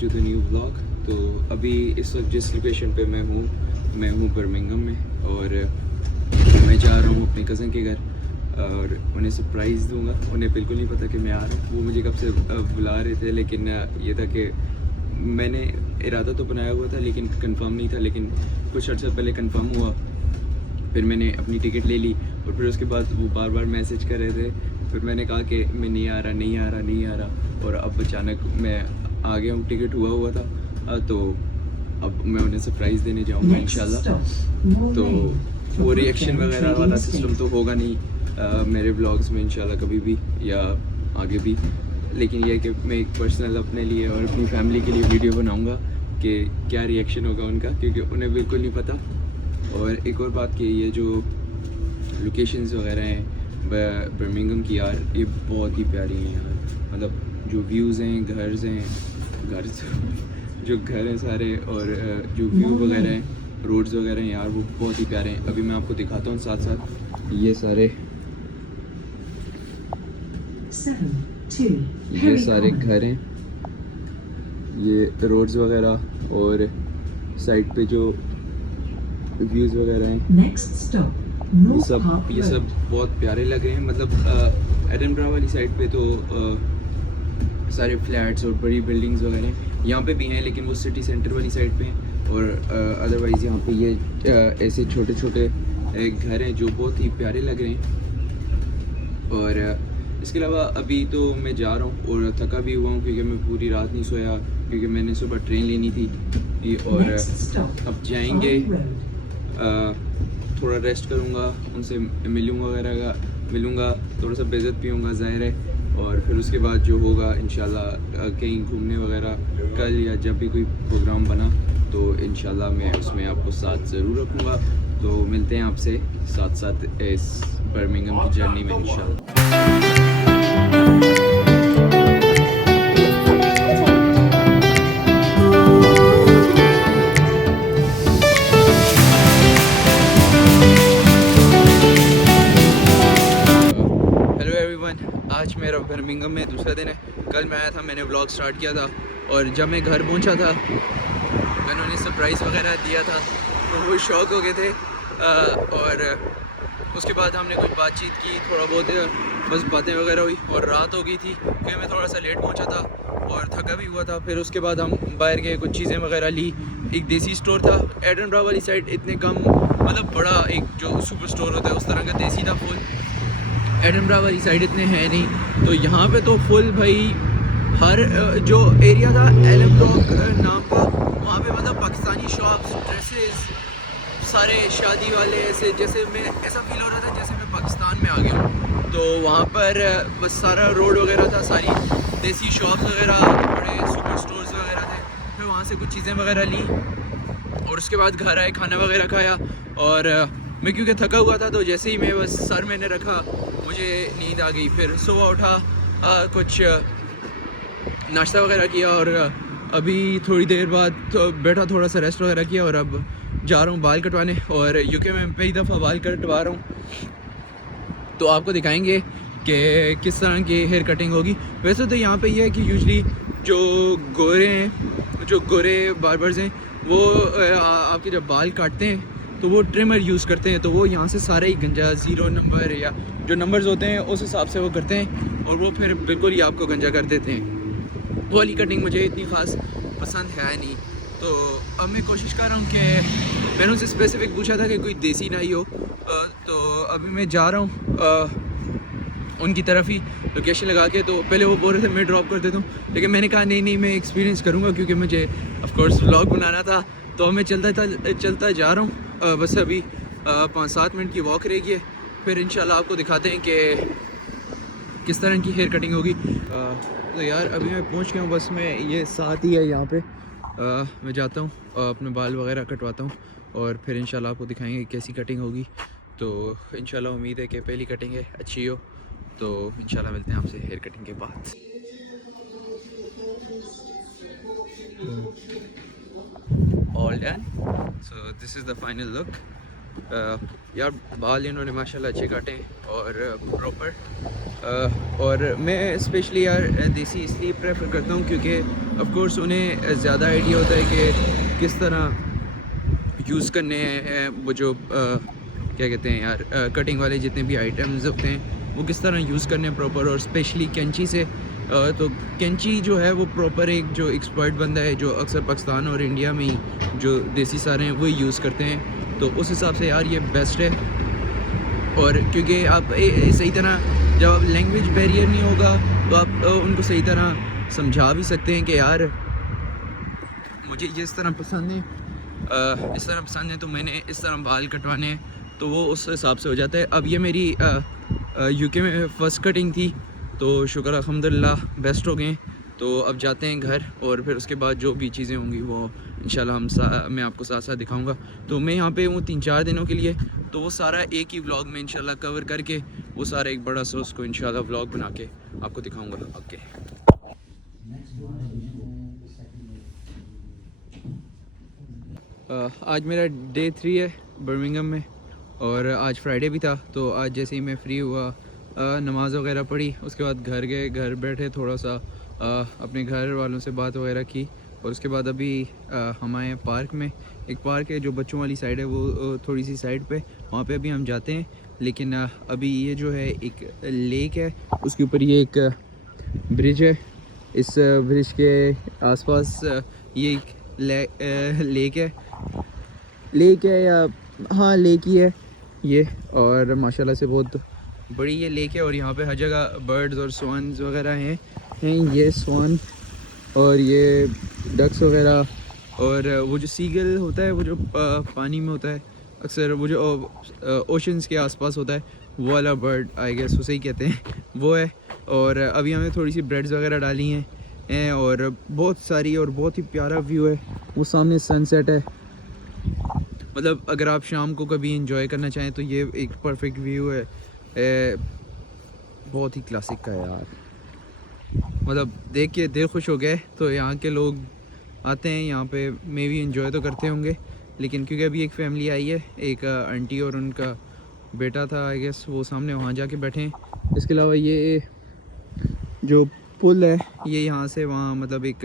To the new vlog. तो अभी इस वक्त जिस लोकेशन पे मैं हूँ बर्मिंघम में, और मैं जा रहा हूँ अपने कज़न के घर और उन्हें सरप्राइज़ दूंगा। उन्हें बिल्कुल नहीं पता कि मैं आ रहा हूँ। वो मुझे कब से बुला रहे थे, लेकिन ये था कि मैंने इरादा तो बनाया हुआ था लेकिन कंफर्म नहीं था। लेकिन कुछ अर्सा पहले कंफर्म हुआ, फिर मैंने अपनी टिकट ले ली और फिर उसके बाद वो बार बार मैसेज कर रहे थे। फिर मैंने कहा कि मैं नहीं आ रहा, और अब अचानक मैं आ गया हूँ। टिकट हुआ था, तो अब मैं उन्हें सरप्राइज़ देने जाऊँगा इंशाल्लाह। तो वो रिएक्शन वगैरह वाला सिस्टम तो होगा नहीं मेरे ब्लॉग्स में इंशाल्लाह कभी भी या आगे भी। लेकिन यह कि मैं एक पर्सनल अपने लिए और अपनी फैमिली के लिए वीडियो बनाऊँगा कि क्या रिएक्शन होगा उनका, क्योंकि उन्हें बिल्कुल नहीं पता। और एक और बात कि ये जो लोकेशंस वगैरह हैं बर्मिंघम की, यार ये बहुत ही प्यारी हैं यार। मतलब जो व्यूज़ हैं, जो घर हैं सारे, और जो व्यू वगैरह हैं, रोड्स वगैरह हैं यार, वो बहुत ही प्यारे हैं। अभी मैं आपको दिखाता हूँ साथ साथ। ये सारे घर हैं, ये रोड्स वगैरह, और साइड पे जो व्यूज़ वगैरह हैं, ये सब बहुत प्यारे लग रहे हैं। मतलब एडिनबरा वाली साइड पे तो सारे फ्लैट्स और बड़ी बिल्डिंग्स वगैरह हैं, यहाँ पे भी हैं, लेकिन वो सिटी सेंटर वाली साइड पे हैं। और अदरवाइज़ यहाँ पे ये ऐसे छोटे छोटे घर हैं जो बहुत ही प्यारे लग रहे हैं। और इसके अलावा अभी तो मैं जा रहा हूँ और थका भी हुआ हूँ, क्योंकि मैं पूरी रात नहीं सोया, क्योंकि मैंने सुबह ट्रेन लेनी थी। और अब जाएंगे, थोड़ा रेस्ट करूँगा, उनसे मिलूँगा, थोड़ा सा बेइज्जत पीऊँगा ज़ाहिर है। और फिर उसके बाद जो होगा इंशाल्लाह कहीं घूमने वगैरह कल या जब भी कोई प्रोग्राम बना तो इंशाल्लाह मैं उसमें आपको साथ ज़रूर रखूँगा। तो मिलते हैं आपसे साथ इस बर्मिंघम की जर्नी में इंशाल्लाह। आज मेरा बर्मिंघम में दूसरा दिन है। कल मैं आया था, मैंने व्लॉग स्टार्ट किया था, और जब मैं घर पहुंचा था मैंने उन्हें सरप्राइज़ वगैरह दिया था, तो वो शौक हो गए थे। और उसके बाद हमने कुछ बातचीत की, थोड़ा बहुत बस बातें वगैरह हुई, और रात हो गई थी क्योंकि मैं थोड़ा सा लेट पहुंचा था और थका भी हुआ था। फिर उसके बाद हम बाहर गए, कुछ चीज़ें वगैरह ली। एक देसी स्टोर था एडिनबरा वाली साइड, इतने कम, मतलब बड़ा एक जो सुपर स्टोर होता है उस तरह का देसी था फुल। एडिनबरा वाली साइड इतने हैं नहीं, तो यहाँ पे तो फुल भाई हर जो एरिया था एलम ब्लॉक नाम का, वहाँ पे मतलब पाकिस्तानी शॉप्स, ड्रेसेस, सारे शादी वाले, ऐसे जैसे मैं ऐसा फील हो रहा था जैसे मैं पाकिस्तान में आ गया हूँ। तो वहाँ पर बस सारा रोड वगैरह था, सारी देसी शॉप्स वगैरह, बड़े सुपर स्टोर्स वगैरह थे। फिर वहाँ से कुछ चीज़ें वगैरह ली और उसके बाद घर आए, खाना वगैरह खाया। और मैं क्योंकि थका हुआ था, तो जैसे ही मैं बस सर मैंने रखा मुझे नींद आ गई। फिर सुबह उठा, कुछ नाश्ता वगैरह किया, और अभी थोड़ी देर बाद तो बैठा, थोड़ा सा रेस्ट वगैरह किया, और अब जा रहा हूँ बाल कटवाने। और यूके में पहली दफ़ा बाल कटवा रहा हूँ, तो आपको दिखाएंगे कि किस तरह की हेयर कटिंग होगी। वैसे तो यहाँ पे ये है कि यूजली जो गोरे बार्बर्स हैं वो आपके जब बाल काटते हैं तो वो ट्रिमर यूज़ करते हैं, तो वो यहाँ से सारे ही गंजा 0 नंबर या जो नंबर्स होते हैं उस हिसाब से वो करते हैं, और वो फिर बिल्कुल ही आपको गंजा कर देते हैं। वो वाली कटिंग मुझे इतनी ख़ास पसंद है नहीं। तो अब मैं कोशिश कर रहा हूँ कि मैंने उनसे स्पेसिफिक पूछा था कि कोई देसी ना ही हो, तो अभी मैं जा रहा हूँ उनकी तरफ ही लोकेशन लगा के। तो पहले वो बोल रहे थे मैं ड्रॉप कर देता हूँ, लेकिन मैंने कहा नहीं मैं एक्सपीरियंस करूँगा, क्योंकि मुझे ऑफ कोर्स व्लॉग बनाना था। तो मैं चलता जा रहा हूँ। बस अभी 5-7 मिनट की वॉक रह गई है, फिर इंशाल्लाह आपको दिखाते हैं कि किस तरह की हेयर कटिंग होगी। तो यार अभी मैं पहुंच गया हूँ, बस मैं ये साथ ही है यहाँ पे। मैं जाता हूँ अपने बाल वगैरह कटवाता हूँ, और फिर इंशाल्लाह आपको दिखाएंगे कैसी कटिंग होगी। तो इंशाल्लाह उम्मीद है कि पहली कटिंग है अच्छी हो। तो इंशाल्लाह मिलते हैं आपसे हेयर कटिंग के बाद। All done. So this is the final look. यार बाल इन्होंने माशाल्लाह अच्छे काटे और प्रॉपर। और मैं स्पेशली यार देसी इसलिए प्रेफर करता हूँ क्योंकि ऑफ कोर्स उन्हें ज़्यादा आइडिया होता है कि किस तरह यूज़ करने हैं वो जो क्या कहते हैं यार कटिंग वाले जितने भी आइटम्स होते हैं वो किस तरह यूज़ करने हैं प्रॉपर, और स्पेशली कैंची से। तो कैंची जो है वो प्रॉपर एक जो एक्सपर्ट बंदा है जो अक्सर पाकिस्तान और इंडिया में ही जो देसी सारे हैं वही यूज़ करते हैं, तो उस हिसाब से यार ये बेस्ट है। और क्योंकि आप सही तरह जब आप लैंग्वेज बैरियर नहीं होगा तो आप उनको सही तरह समझा भी सकते हैं कि यार मुझे ये इस तरह पसंद है, इस तरह पसंद है तो मैंने इस तरह बाल कटवाने हैं, तो वो उस हिसाब से हो जाता है। अब ये मेरी यूके में फ़र्स्ट कटिंग थी, तो शुक्र अल्हम्दुलिल्लाह बेस्ट हो गए। तो अब जाते हैं घर और फिर उसके बाद जो भी चीज़ें होंगी वो इंशाल्लाह मैं आपको साथ साथ दिखाऊंगा। तो मैं यहाँ पे हूँ 3-4 दिनों के लिए, तो वो सारा एक ही व्लॉग में इंशाल्लाह कवर करके वो सारा एक बड़ा सा उसको इंशाल्लाह व्लॉग बना के आपको दिखाऊंगा। ओके, आज मेरा डे 3 है बर्मिंघम में, और आज फ्राइडे भी था। तो आज जैसे ही मैं फ्री हुआ नमाज़ वगैरह पढ़ी, उसके बाद घर गए, घर बैठे थोड़ा सा अपने घर वालों से बात वगैरह की, और उसके बाद अभी हम आए हैं पार्क में। एक पार्क है जो बच्चों वाली साइड है, वो थोड़ी सी साइड पे, वहाँ पे अभी हम जाते हैं। लेकिन अभी ये जो है एक लेक है, उसके ऊपर ये एक ब्रिज है। इस ब्रिज के आसपास ये एक लेक है या हाँ लेक ही है ये, और माशाल्लाह से बहुत बड़ी ये लेक है। और यहाँ पे हर जगह बर्ड्स और स्वान्स वगैरह हैं। ये स्वान और ये डक्स वगैरह, और वो जो सीगल होता है वो जो पानी में होता है अक्सर, वो जो ओशंस के आसपास होता है वो वाला बर्ड, आई गेस उसे ही कहते हैं, वो है। और अभी हमने थोड़ी सी ब्रेड्स वगैरह डाली हैं और बहुत सारी, और बहुत ही प्यारा व्यू है। वो सामने सनसेट है, मतलब अगर आप शाम को कभी इंजॉय करना चाहें तो ये एक परफेक्ट व्यू है। बहुत ही क्लासिक का है यार, मतलब देख के दिल खुश हो गए। तो यहाँ के लोग आते हैं यहाँ पे, मे भी इंजॉय तो करते होंगे, लेकिन क्योंकि अभी एक फैमिली आई है, एक आंटी और उनका बेटा था आई गेस, वो सामने वहाँ जाके बैठे हैं। इसके अलावा ये जो पुल है ये यहाँ से वहाँ, मतलब एक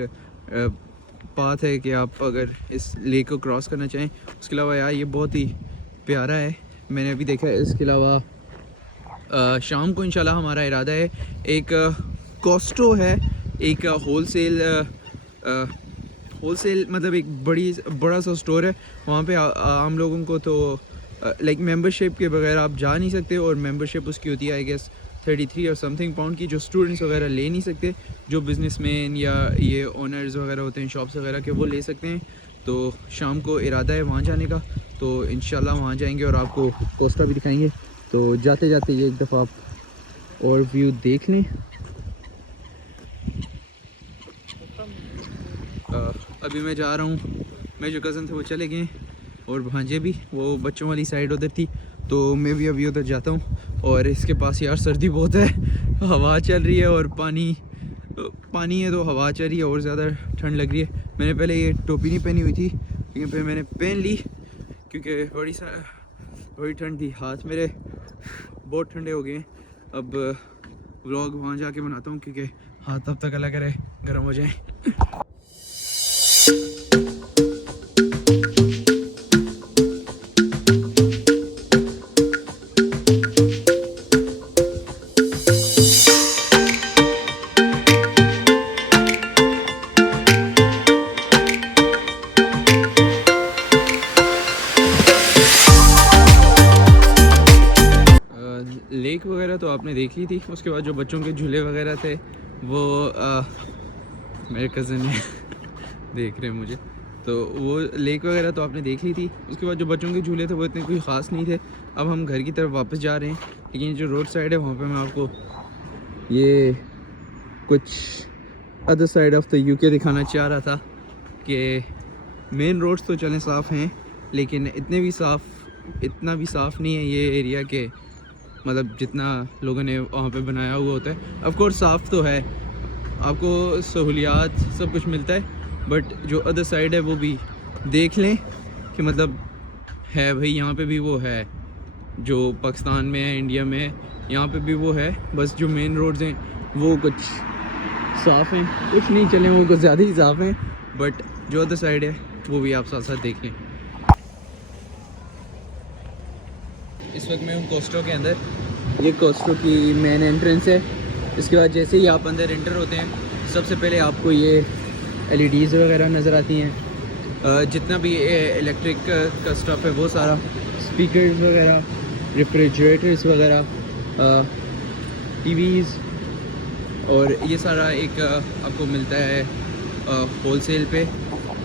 पाथ है कि आप अगर इस लेक को क्रॉस करना चाहें। उसके अलावा यार ये बहुत ही प्यारा है, मैंने अभी देखा है। इसके अलावा शाम को इंशाल्लाह हमारा इरादा है, एक कॉस्टो है, एक होलसेल मतलब एक बड़ा सा स्टोर है, वहाँ पे आम लोगों को तो लाइक मेंबरशिप के बगैर आप जा नहीं सकते, और मेंबरशिप उसकी होती है आई गेस 33 और समथिंग पाउंड की, जो स्टूडेंट्स वगैरह ले नहीं सकते, जो बिजनेसमैन या ये ओनर्स वगैरह होते हैं शॉप्स वगैरह के, वो ले सकते हैं। तो शाम को इरादा है वहाँ जाने का, तो इंशाल्लाह वहाँ जाएंगे और आपको कोस्टा भी दिखाएंगे। तो जाते जाते ये एक दफ़ा आप और व्यू देख लें। अभी मैं जा रहा हूँ, मेरे जो कज़न थे वो चले गए, और भांजे भी, वो बच्चों वाली साइड उधर थी, तो मैं भी अभी उधर जाता हूँ। और इसके पास यार सर्दी बहुत है, हवा चल रही है और पानी है, तो हवा चल रही है और ज़्यादा ठंड लग रही है। मैंने पहले ये टोपी नहीं पहनी हुई थी, लेकिन फिर मैंने पहन ली क्योंकि बड़ी ठंड थी, हाथ मेरे बहुत ठंडे हो गए। अब व्लॉग वहाँ जाके बनाता हूँ क्योंकि हाथ तब तक अल्लाह करे गर्म हो जाए। लेक वगैरह तो आपने देख ली थी, उसके बाद जो बच्चों के झूले वगैरह थे वो मेरे कज़न ने देख रहे हैं मुझे, तो वो लेक वगैरह तो आपने देख ली थी। उसके बाद जो बच्चों के झूले थे वो इतने कोई ख़ास नहीं थे। अब हम घर की तरफ वापस जा रहे हैं, लेकिन जो रोड साइड है वहाँ पे मैं आपको ये कुछ other side of the UK दिखाना चाह रहा था कि मेन रोड्स तो चलें साफ़ हैं, लेकिन इतना भी साफ़ नहीं है ये एरिया के, मतलब जितना लोगों ने वहाँ पे बनाया हुआ होता है। ऑफ कोर्स साफ़ तो है, आपको सहूलियात सब कुछ मिलता है, बट जो अदर साइड है वो भी देख लें कि मतलब है भाई, यहाँ पे भी वो है जो पाकिस्तान में है, इंडिया में है, यहाँ पे भी वो है, बस जो मेन रोड्स हैं वो कुछ साफ़ हैं, कुछ नहीं चले वो कुछ ज़्यादा ही साफ़ हैं, बट जो अदर साइड है वो भी आप साथ साथ देखें। इस वक्त मैं हूँ कोस्टो के अंदर। ये कोस्टो की मेन एंट्रेंस है। इसके बाद जैसे ही आप अंदर एंटर होते हैं सबसे पहले आपको ये एलईडीज़ वगैरह नज़र आती हैं। जितना भी इलेक्ट्रिक का स्टफ़ है वो सारा, स्पीकर्स वगैरह, रेफ्रिजरेटर्स वगैरह, टीवीज़, और ये सारा एक आपको मिलता है होलसेल पे।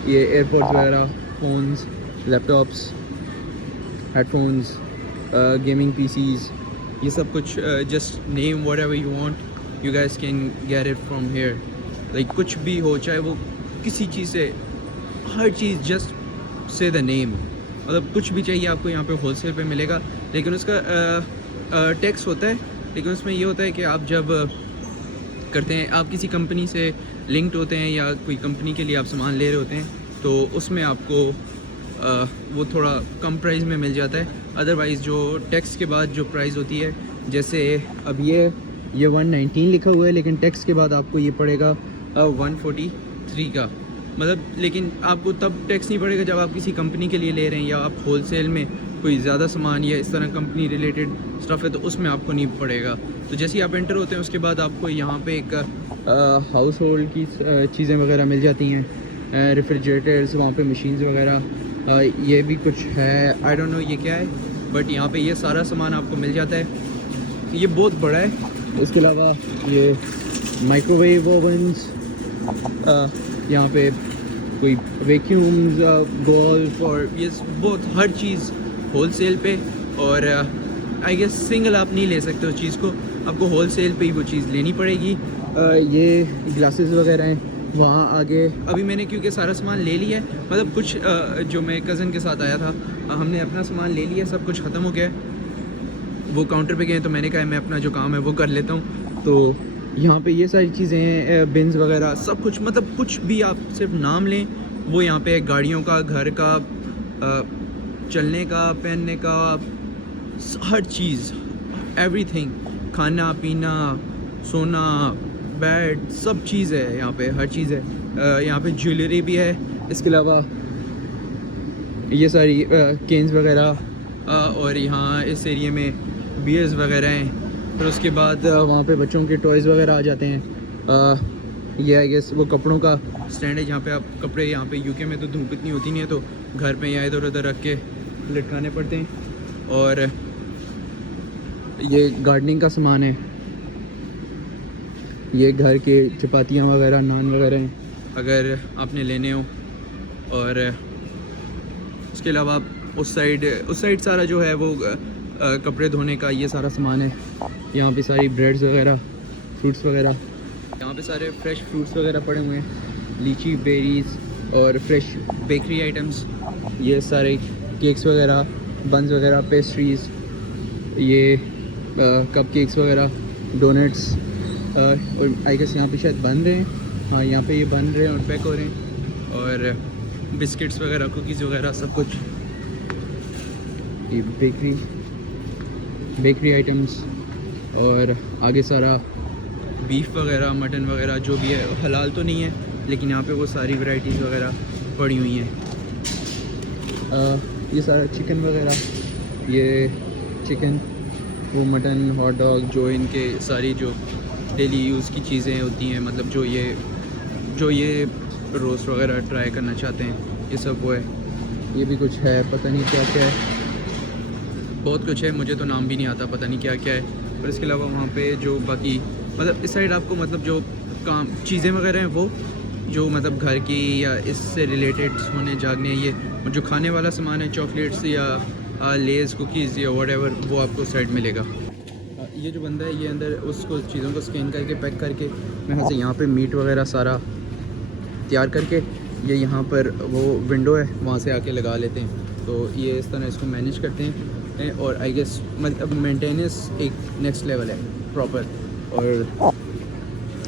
ये एयरपोर्ट्स वगैरह, phones, laptops, headphones, gaming PCs, ये सब कुछ just name whatever you want you guys can get it from here. Like कुछ भी हो, चाहे वो किसी चीज़ से, हर चीज़ जस्ट से द नेम, मतलब कुछ भी चाहिए आपको यहाँ पे होलसेल पे मिलेगा। लेकिन उसका टैक्स होता है, लेकिन उसमें ये होता है कि आप जब करते हैं, आप किसी कंपनी से लिंक्ड होते हैं या कोई कंपनी के लिए आप सामान ले रहे होते हैं, तो उसमें आपको वो थोड़ा कम प्राइस में मिल जाता है। अदरवाइज़ जो टैक्स के बाद जो प्राइस होती है, जैसे अब ये 119 लिखा हुआ है, लेकिन टैक्स के बाद आपको ये पड़ेगा 143 का, मतलब। लेकिन आपको तब टैक्स नहीं पड़ेगा जब आप किसी कंपनी के लिए ले रहे हैं या आप होलसेल में कोई ज़्यादा सामान या इस तरह कंपनी रिलेटेड स्टफ़ है तो उसमें आपको नहीं पड़ेगा। तो जैसे ही आप एंटर होते हैं उसके बाद आपको यहाँ पे एक हाउस होल्ड की चीज़ें वगैरह मिल जाती हैं, रेफ्रिजरेटर्स, वहाँ पे मशीन्स वगैरह। ये भी कुछ है, आई डोंट नो ये क्या है, बट यहाँ पे ये सारा सामान आपको मिल जाता है। ये बहुत बड़ा है। इसके अलावा ये माइक्रोवेव ओवन्स, यहाँ पे कोई वैक्यूम्स, गोल्फ, और ये बहुत हर चीज़ होलसेल पे। और आई गेस सिंगल आप नहीं ले सकते उस चीज़ को, आपको होलसेल पे ही वो चीज़ लेनी पड़ेगी। ये ग्लासेस वगैरह हैं वहाँ आगे। अभी मैंने क्योंकि सारा सामान ले लिया है, मतलब कुछ जो मैं कज़न के साथ आया था, हमने अपना सामान ले लिया, सब कुछ ख़त्म हो गया है। वो काउंटर पे गए तो मैंने कहा मैं अपना जो काम है वो कर लेता हूँ। तो यहाँ पे ये सारी चीज़ें हैं, बिन्स वगैरह सब कुछ, मतलब कुछ भी आप सिर्फ नाम लें वो यहाँ पे है। गाड़ियों का, घर का, चलने का, पहनने का, हर चीज़, एवरीथिंग, खाना पीना, सोना, बेड, सब चीज़ है यहाँ पे, हर चीज़ है। यहाँ पे ज्वेलरी भी है। इसके अलावा ये सारी केन्स वगैरह, और यहाँ इस एरिया में बियर्स वगैरह हैं। फिर उसके बाद वहाँ पे बच्चों के टॉयज़ वगैरह आ जाते हैं। ये आई गेस वो कपड़ों का स्टैंड है जहाँ पे आप कपड़े, यहाँ पे यूके में तो धूप इतनी होती नहीं है तो घर पे या इधर उधर रख के लटकाने पड़ते हैं। और ये गार्डनिंग का सामान है, ये घर के चपातियाँ वगैरह, नान वगैरह हैं अगर आपने लेने हो। और उसके अलावा उस साइड सारा जो है वो कपड़े धोने का ये सारा सामान है। यहाँ पे सारी ब्रेड्स वगैरह, फ्रूट्स वगैरह, यहाँ पे सारे फ्रेश फ्रूट्स वगैरह पड़े हुए हैं, लीची, बेरीज और फ्रेश बेकरी आइटम्स। ये सारे केक्स वगैरह, बन्स वगैरह, पेस्ट्रीज़, ये कप केक्स वगैरह, डोनट्स, और आई गेस यहाँ पे शायद बन रहे हैं। हाँ, यहाँ पे ये बन रहे हैं और पैक हो रहे हैं। और बिस्किट्स वगैरह, कुकीज़ वगैरह, सब कुछ। ये बेकरी आइटम्स, और आगे सारा बीफ वगैरह, मटन वगैरह जो भी है। हलाल तो नहीं है लेकिन यहाँ पे वो सारी वैरायटीज़ वगैरह पड़ी हुई हैं। ये सारा चिकन वगैरह, ये चिकन, वो मटन, हॉट डॉग, जो इनके सारी जो डेली यूज़ की चीज़ें होती हैं, मतलब जो ये रोस्ट वगैरह ट्राई करना चाहते हैं, ये सब वो है। ये भी कुछ है, पता नहीं क्या क्या है, बहुत कुछ है, मुझे तो नाम भी नहीं आता, पता नहीं क्या क्या है। और इसके अलावा वहाँ पे जो बाकी, मतलब इस साइड आपको मतलब जो काम चीज़ें वगैरह हैं वो जो मतलब घर की या इससे रिलेटेड सोने जागने, ये जो खाने वाला सामान है, चॉकलेट्स या लेज़, कुकीज़ या व्हाटएवर, वो आपको साइड मिलेगा। ये जो बंदा है ये अंदर उसको चीज़ों को स्कैन करके पैक करके यहाँ से यहाँ पे मीट वगैरह सारा तैयार करके ये यहाँ पर वो विंडो है वहाँ से आके लगा लेते हैं। तो ये इस तरह इसको मैनेज करते हैं। और आई गेस मतलब मेंटेनेंस एक नेक्स्ट लेवल है प्रॉपर। और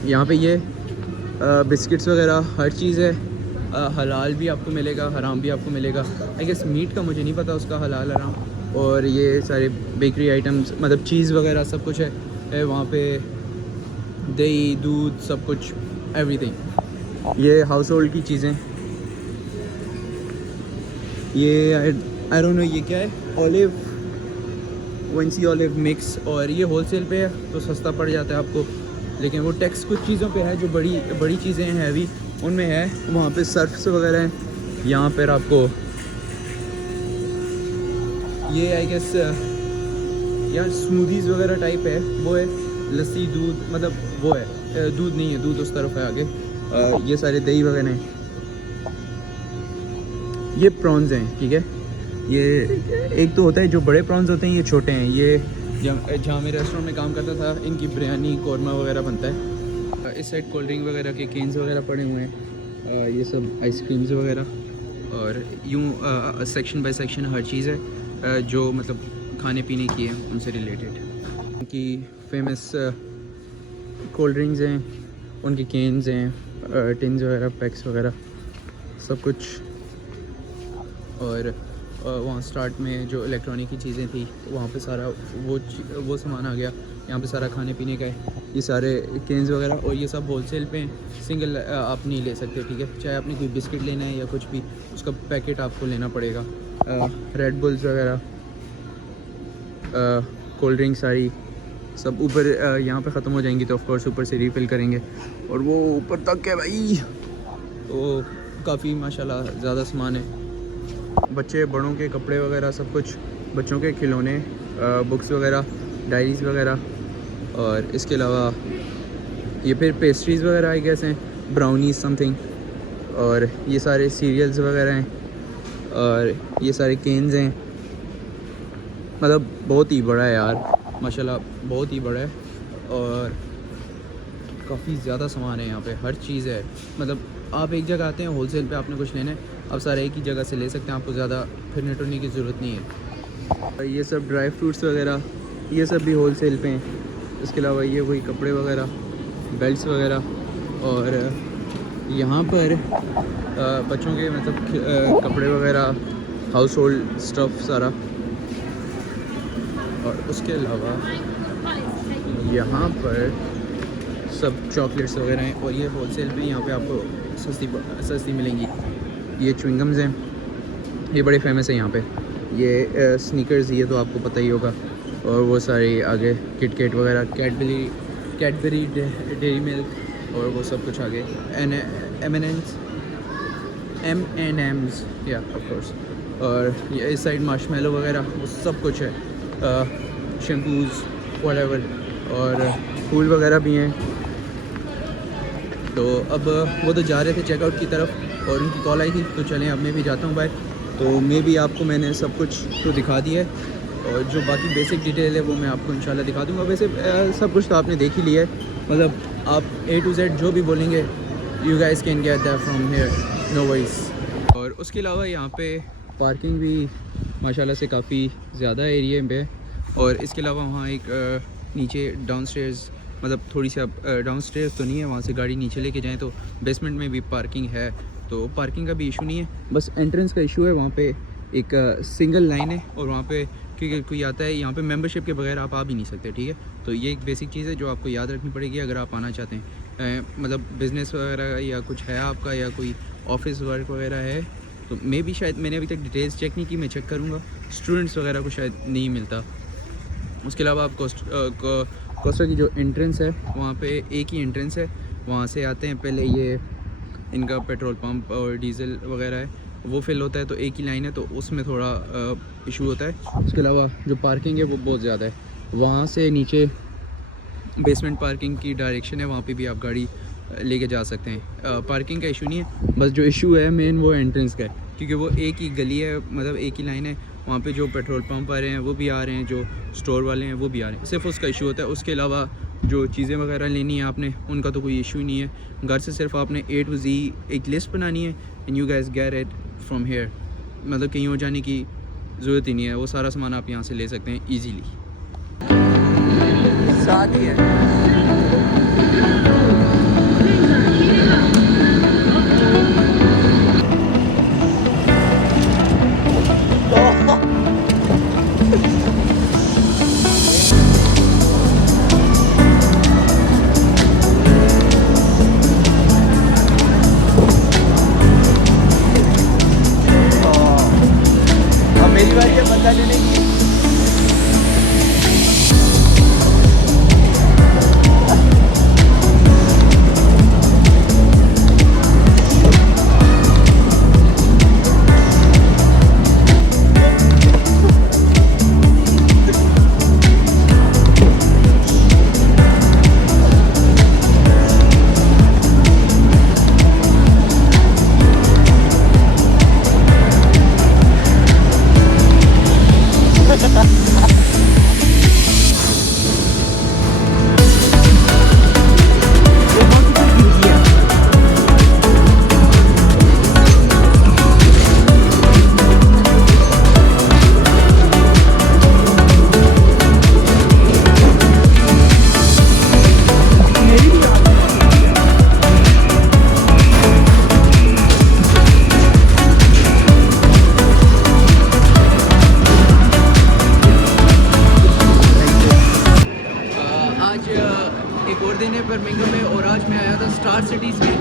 यहाँ पे ये बिस्किट्स वगैरह हर चीज़ है, हलाल भी आपको मिलेगा, हराम भी आपको मिलेगा। आई गेस मीट का मुझे नहीं पता उसका हलाल हराम, और ये सारे बेकरी आइटम्स मतलब चीज़ वगैरह सब कुछ है वहाँ पे, दही दूध सब कुछ एवरीथिंग। ये हाउस होल्ड की चीज़ें, ये आई डोंट नो ये क्या है, ऑलिव वंसी ऑलिव मिक्स, और ये होलसेल पे है तो सस्ता पड़ जाता है आपको, लेकिन वो टैक्स कुछ चीज़ों पे है जो बड़ी बड़ी चीज़ें हैं हैवी उनमें है। वहाँ पे सर्फ्स वगैरह हैं। यहाँ पर आपको ये आई गेस यार स्मूदीज़ वगैरह टाइप है, वो है लस्सी दूध, मतलब वो है दूध नहीं है, दूध उस तरफ है आगे। ये सारे दही वगैरह हैं। ये प्रॉन्स हैं, ठीक है। ये एक तो होता है जो बड़े प्रॉन्स होते हैं, ये छोटे हैं। ये जहाँ मैं रेस्टोरेंट में काम करता था इनकी बिरयानी कौरमा वगैरह बनता है। इस साइड कोल्ड ड्रिंक वगैरह के केन्स वगैरह पड़े हुए हैं। ये सब आइसक्रीम्स वगैरह, और यूँ सेक्शन बाय सेक्शन हर चीज़ है जो मतलब खाने पीने की है उनसे रिलेटेड। उनकी फेमस कोल्ड ड्रिंक्स हैं, उनके केन्स हैं, टिन्स वगैरह, पैक्स वगैरह सब कुछ। और वहाँ स्टार्ट में जो इलेक्ट्रॉनिक की चीज़ें थी वहाँ पे सारा वो सामान आ गया। यहाँ पे सारा खाने पीने का है, ये सारे केन्स वगैरह, और ये सब होलसेल पे हैं। सिंगल आप नहीं ले सकते, ठीक है। चाहे आपने कोई बिस्किट लेना है या कुछ भी, उसका पैकेट आपको लेना पड़ेगा। रेड बुल्स वगैरह, कोल्ड ड्रिंक सारी सब ऊपर यहाँ पे ख़त्म हो जाएंगी तो ऑफ कोर्स ऊपर से रिफ़िल करेंगे, और वो ऊपर तक है भाई। तो काफ़ी माशाल्लाह ज़्यादा सामान है। बच्चे बड़ों के कपड़े वगैरह सब कुछ, बच्चों के खिलौने, बुक्स वगैरह, डायरीज़ वगैरह, और इसके अलावा ये फिर पेस्ट्रीज़ वगैरह आई गेस हैं, ब्राउनीज समथिंग, और ये सारे सीरियल्स वगैरह हैं, और ये सारे केन्स हैं। मतलब बहुत ही बड़ा है यार माशाल्लाह, बहुत ही बड़ा है, और काफ़ी ज़्यादा सामान है यहाँ पे, हर चीज़ है। मतलब आप एक जगह आते हैं होलसेल पे, आपने कुछ लेना है आप सारे एक ही जगह से ले सकते हैं, आपको ज़्यादा फिरने टुरने की ज़रूरत नहीं है। ये सब ड्राई फ्रूट्स वगैरह ये सब भी होलसेल पे हैं। इसके अलावा ये वही कपड़े वगैरह, बेल्ट्स वगैरह, और यहाँ पर बच्चों के मतलब कपड़े वगैरह, हाउस होल्ड स्टफ़ सारा। और उसके अलावा यहाँ पर सब चॉकलेट्स वगैरह हैं, और ये होलसेल पे यहाँ पे आपको सस्ती मिलेंगी। ये च्युइंगम्स हैं, ये बड़े फेमस है यहाँ पे। ये स्नीकर्स, ये तो आपको पता ही होगा। और वो सारी आगे किटकेट वगैरह, कैडबरी डेयरी मिल्क, और वो सब कुछ आगे M&M's या ऑफ कोर्स। और ये इस साइड मार्शमेलो वगैरह वो सब कुछ है, शैम्पूज़ व्हाटएवर, और फूल वगैरह भी हैं। तो अब वो तो जा रहे थे चेकआउट की तरफ, और उनकी कॉल आई थी तो चलें अब मैं भी जाता हूँ बाहर। तो मैं भी आपको मैंने सब कुछ तो दिखा दिया है, और जो बाकी बेसिक डिटेल है वो मैं आपको इंशाल्लाह दिखा दूँगा। वैसे सब कुछ तो आपने देख ही लिया है, मतलब आप A to Z जो भी बोलेंगे you guys can get that from here, no worries. और उसके अलावा यहाँ पे पार्किंग भी माशाल्लाह से काफ़ी ज़्यादा एरिया पे है। और इसके अलावा वहाँ एक नीचे डाउनस्टेयर्स, मतलब थोड़ी सी आप डाउनस्टेयर्स तो नहीं है, वहाँ से गाड़ी नीचे लेके जाएं तो बेसमेंट में भी पार्किंग है, तो पार्किंग का भी इशू नहीं है, बस एंट्रेंस का इशू है। वहाँ पे एक सिंगल लाइन है, और वहाँ पे क्योंकि कोई आता है यहाँ पे मेंबरशिप के बगैर आप आ भी नहीं सकते, ठीक है। तो ये एक बेसिक चीज़ है जो आपको याद रखनी पड़ेगी अगर आप आना चाहते हैं। मतलब बिज़नेस वगैरह या कुछ है आपका, या कोई ऑफिस वर्क वगैरह है, तो मैं भी शायद, मैंने अभी तक डिटेल्स चेक नहीं की, मैं चेक करूँगा। स्टूडेंट्स वगैरह को शायद नहीं मिलता। उसके अलावा आप कोस्टा की जो एंट्रेंस है वहाँ पे एक ही एंट्रेंस है, वहाँ से आते हैं। पहले ये इनका पेट्रोल पंप और डीज़ल वगैरह है वो फिल होता है, तो एक ही लाइन है, तो उसमें थोड़ा इशू होता है। उसके अलावा जो पार्किंग है वो बहुत ज़्यादा है। वहाँ से नीचे बेसमेंट पार्किंग की डायरेक्शन है, वहाँ पे भी आप गाड़ी लेके जा सकते हैं। पार्किंग का इशू नहीं है, बस जो इशू है मेन वो एंट्रेंस का है, क्योंकि वो एक ही गली है, मतलब एक ही लाइन है। वहाँ पे जो पेट्रोल पंप आ रहे हैं वो भी आ रहे हैं, जो स्टोर वाले हैं वो भी आ रहे हैं, सिर्फ उसका इशू होता है। उसके अलावा जो चीज़ें वगैरह लेनी है आपने, उनका तो कोई इशू ही नहीं है। घर से सिर्फ आपने A to Z एक लिस्ट बनानी है, and you guys get it from here. मतलब कहीं और जाने की ज़रूरत ही नहीं है, वो सारा सामान आप यहाँ से ले सकते हैं ईजीली। साथ ही है मेरी बारी है बदला लेने की। एक और दिन है बर्मिंघम में और आज मैं आया था स्टार सिटीज़ में।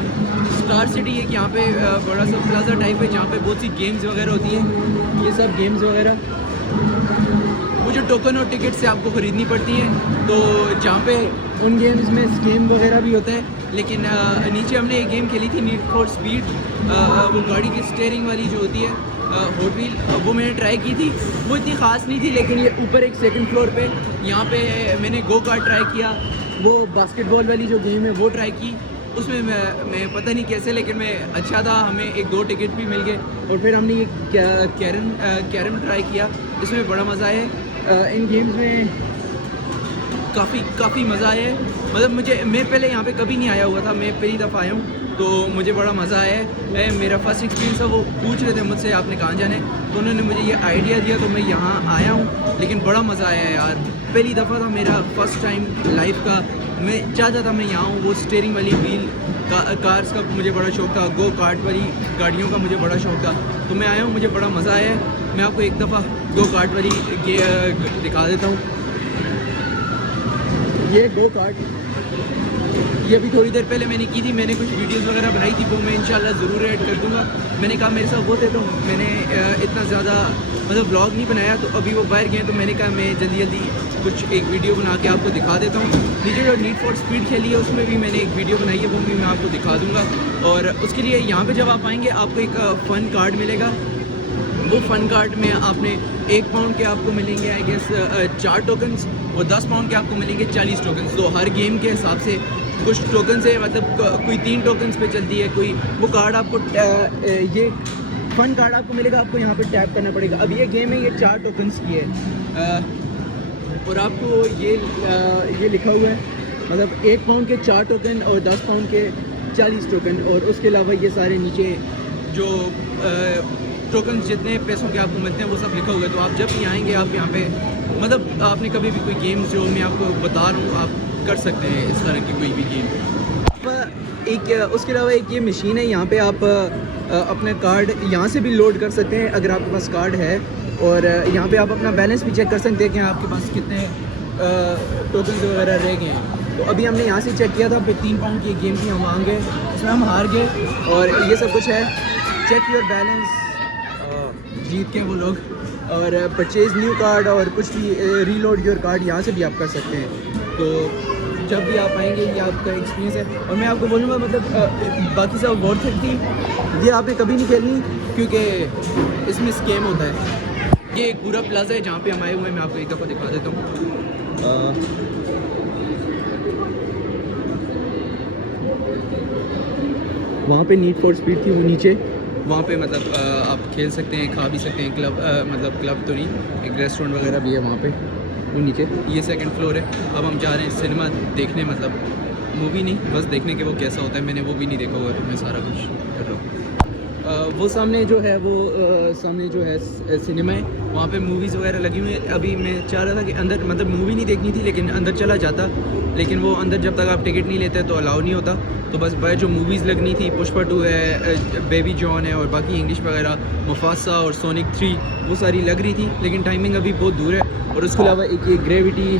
स्टार सिटी एक यहाँ पे बड़ा सा प्लाजा टाइप है जहाँ पे बहुत सी गेम्स वगैरह होती हैं। ये सब गेम्स वगैरह वो जो टोकन और टिकट से आपको ख़रीदनी पड़ती हैं। तो जहाँ पे उन गेम्स में स्कीम वगैरह भी होता है। लेकिन नीचे हमने एक गेम खेली थी नीड फॉर स्पीड, वो गाड़ी की स्टीयरिंग वाली जो होती है हॉट व्हील, वो मैंने ट्राई की थी। वो इतनी ख़ास नहीं थी, लेकिन ये ऊपर एक सेकंड फ्लोर पे यहाँ पे मैंने गो कार्ट ट्राई किया। वो बास्केटबॉल वाली जो गेम है वो ट्राई की। उसमें मैं पता नहीं कैसे, लेकिन मैं अच्छा था, हमें एक दो टिकट भी मिल गए। और फिर हमने ये कैरम ट्राई किया, इसमें बड़ा मज़ा आया। इन गेम्स में काफ़ी मज़ा आया है। मतलब मैं पहले यहाँ पे कभी नहीं आया हुआ था, मैं पहली दफ़ा आया हूँ, तो मुझे बड़ा मज़ा आया है। मेरा फर्स्ट एक्सपीरियंस था। वो पूछ रहे थे मुझसे आपने कहाँ जाना है, तो उन्होंने मुझे ये आइडिया दिया तो मैं यहाँ आया हूँ। लेकिन बड़ा मज़ा आया है यार, पहली दफ़ा था मेरा फर्स्ट टाइम लाइफ का। मैं चाहता था मैं यहाँ हूँ। वो स्टीयरिंग वाली व्हील कार्स का मुझे बड़ा शौक़ था, गो कार्ट वाली गाड़ियों का मुझे बड़ा शौक़ था, तो मैं आया हूँ, मुझे बड़ा मज़ा आया है। मैं आपको एक दफ़ा गो कार्ट वाली दिखा देता हूँ। ये गो कार्ट, ये अभी थोड़ी देर पहले मैंने की थी। मैंने कुछ वीडियोस वगैरह बनाई थी, वो मैं इंशाल्लाह ज़रूर ऐड कर दूँगा। मैंने कहा मेरे साथ होते तो मैंने इतना ज़्यादा मतलब व्लॉग नहीं बनाया, तो अभी वो बाहर गए तो मैंने कहा मैं जल्दी कुछ एक वीडियो बना के आपको दिखा देता हूँ। नीचे जो नीड फॉर स्पीड खेली है उसमें भी मैंने एक वीडियो बनाई है, वो भी मैं आपको दिखा दूँगा। और उसके लिए यहाँ पर जब आप आएँगे आपको एक फ़न कार्ड मिलेगा। वो फ़न कार्ड में आपने 1 पाउंड के आपको मिलेंगे आई गेस 4 टोकन्स, और 10 पाउंड के आपको मिलेंगे 40 टोकन्स। तो हर गेम के हिसाब से कुछ टोकन्स है, मतलब कोई 3 टोकन्स पे चलती है, कोई वो कार्ड आपको ये फ़न कार्ड आपको मिलेगा, आपको यहाँ पे टैप करना पड़ेगा। अब ये गेम है, ये 4 टोकन्स की है और आपको ये लिखा हुआ है, मतलब 1 पाउंड के 4 टोकन और 10 पाउंड के 40 टोकन। और उसके अलावा ये सारे नीचे जो टोकन्स जितने पैसों के आपको मिलते हैं वो सब लिखा हुआ है। तो आप जब भी आएंगे आप यहाँ पे, मतलब आपने कभी भी कोई गेम्स जो मैं आपको बता रहा हूँ आप कर सकते हैं इस तरह की कोई भी गेम। उसके अलावा एक ये मशीन है, यहाँ पे आप अपना कार्ड यहाँ से भी लोड कर सकते हैं अगर आपके पास कार्ड है। और यहाँ पे आप अपना बैलेंस भी चेक कर सकते हैं कि आपके पास कितने टोकन्स वगैरह रह गए हैं। तो अभी हमने यहाँ से चेक किया था, फिर 3 पाउंड की गेम थी, हम हार गए, उसमें हम हार गए। और ये सब कुछ है, चेक योर बैलेंस, जीत के वो लोग। और परचेज़ न्यू कार्ड और कुछ भी रीलोड योर कार्ड यहाँ से भी आप कर सकते हैं। तो जब भी आप आएंगे ये आपका एक्सपीरियंस है। और मैं आपको बोलूँगा मतलब बाकी सब वर्थ इट थी, ये आपने कभी नहीं खेलनी क्योंकि इसमें स्कैम होता है। ये एक पूरा प्लाजा है जहाँ पे हम आए हुए हैं, मैं आपको एक दफ़ा दिखा देता हूँ। वहाँ पे नीड फॉर स्पीड थी, वो नीचे वहाँ पे मतलब आप खेल सकते हैं, खा भी सकते हैं। क्लब मतलब क्लब तो नहीं, एक रेस्टोरेंट वगैरह भी है वहाँ पे, वो नीचे। ये 2nd फ्लोर है। अब हम जा रहे हैं सिनेमा देखने, मतलब मूवी नहीं, बस देखने के वो कैसा होता है। मैंने वो भी नहीं देखा हुआ, तो मैं सारा कुछ कर रहा हूँ। वो सामने जो है वो सामने जो है सिनेमा है, वहाँ पे मूवीज़ वगैरह लगी हुई है। अभी मैं चाह रहा था कि अंदर मतलब मूवी नहीं देखनी थी, लेकिन अंदर चला जाता, लेकिन वो अंदर जब तक आप टिकट नहीं लेते तो अलाउ नहीं होता। तो बस बाहर जो मूवीज़ लगनी थी, पुष्पा 2 है, बेबी जॉन है और बाकी इंग्लिश वगैरह, मुफासा और सोनिक 3, वो सारी लग रही थी, लेकिन टाइमिंग अभी बहुत दूर है। और उसके अलावा एक ये ग्रेविटी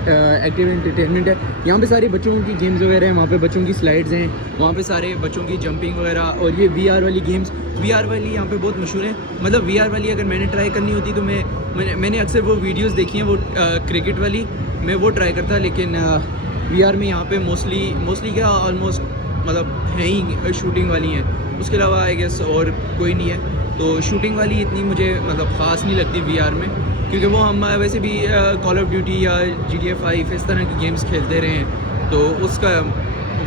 एक्टिव एंटरटेनमेंट है। यहाँ पे सारे बच्चों की गेम्स वगैरह हैं, वहाँ पे बच्चों की स्लाइड्स हैं, वहाँ पे सारे बच्चों की जंपिंग वगैरह, और ये VR वाली गेम्स, VR वाली यहाँ पे बहुत मशहूर है। मतलब VR वाली अगर मैंने ट्राई करनी होती तो मैंने अक्सर वो वीडियोस देखी हैं, वो क्रिकेट वाली मैं वो ट्राई करता, लेकिन VR में यहाँ पे मोस्टली क्या ऑलमोस्ट मतलब है ही शूटिंग वाली हैं, उसके अलावा आई गेस और कोई नहीं है। तो शूटिंग वाली इतनी मुझे मतलब ख़ास नहीं लगती VR में, क्योंकि वो हम वैसे भी कॉल ऑफ ड्यूटी या GTA 5 इस तरह की गेम्स खेलते रहे हैं, तो उसका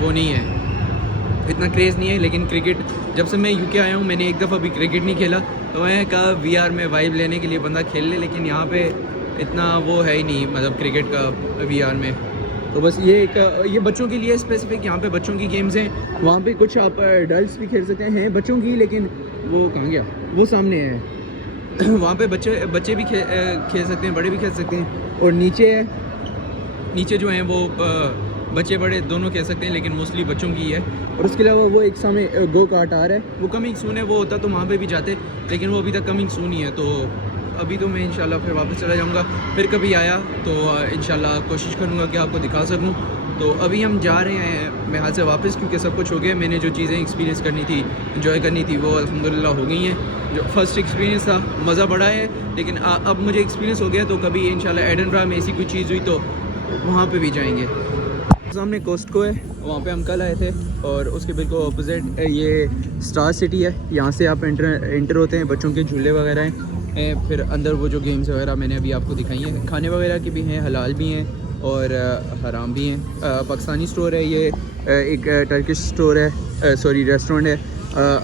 वो नहीं है, इतना क्रेज़ नहीं है। लेकिन क्रिकेट, जब से मैं UK आया हूँ मैंने एक दफ़ा भी क्रिकेट नहीं खेला, तो मैं कहा VR में वाइब लेने के लिए बंदा खेल ले, लेकिन यहाँ पे इतना वो है ही नहीं मतलब क्रिकेट का VR में। तो बस ये बच्चों के लिए स्पेसिफिक यहाँ पे बच्चों की गेम्स हैं। वहाँ पे कुछ आप एडल्ट्स भी खेल सकते हैं बच्चों की, लेकिन वो कहाँ गया, वो सामने है वहाँ पे बच्चे भी खेल सकते हैं, बड़े भी खेल सकते हैं। और नीचे जो हैं वो बच्चे बड़े दोनों खेल सकते हैं, लेकिन मोस्टली बच्चों की है। और उसके अलावा वो एक सामने गो कार्ट आ रहा है, वो कमिंग सून है, वो होता तो वहाँ पे भी जाते, लेकिन वो अभी तक कमिंग सून ही है। तो अभी तो मैं इंशाल्लाह फिर वापस चला जाऊँगा, फिर कभी आया तो इंशाल्लाह कोशिश करूँगा कि आपको दिखा सकूँ। तो अभी हम जा रहे हैं मैं यहाँ से वापस, क्योंकि सब कुछ हो गया। मैंने जो चीज़ें एक्सपीरियंस करनी थी, एंजॉय करनी थी, वो अल्हम्दुलिल्लाह हो गई हैं। जो फर्स्ट एक्सपीरियंस था मज़ा बड़ा है, लेकिन अब मुझे एक्सपीरियंस हो गया, तो कभी इंशाल्लाह एडिनबरा में ऐसी कोई चीज़ हुई तो वहाँ पे भी जाएंगे। सामने कोस्टको है, वहाँ पे हम कल आए थे, और उसके बिल्कुल ऑपोजिट ये स्टार सिटी है। यहाँ से आप एंटर होते हैं, बच्चों के झूले वगैरह हैं, फिर अंदर वो जो गेम्स वगैरह मैंने अभी आपको दिखाई हैं, खाने वगैरह की भी हैं, हलाल भी हैं और हराम भी हैं। पाकिस्तानी स्टोर है ये, एक टर्किश स्टोर है, सॉरी रेस्टोरेंट है,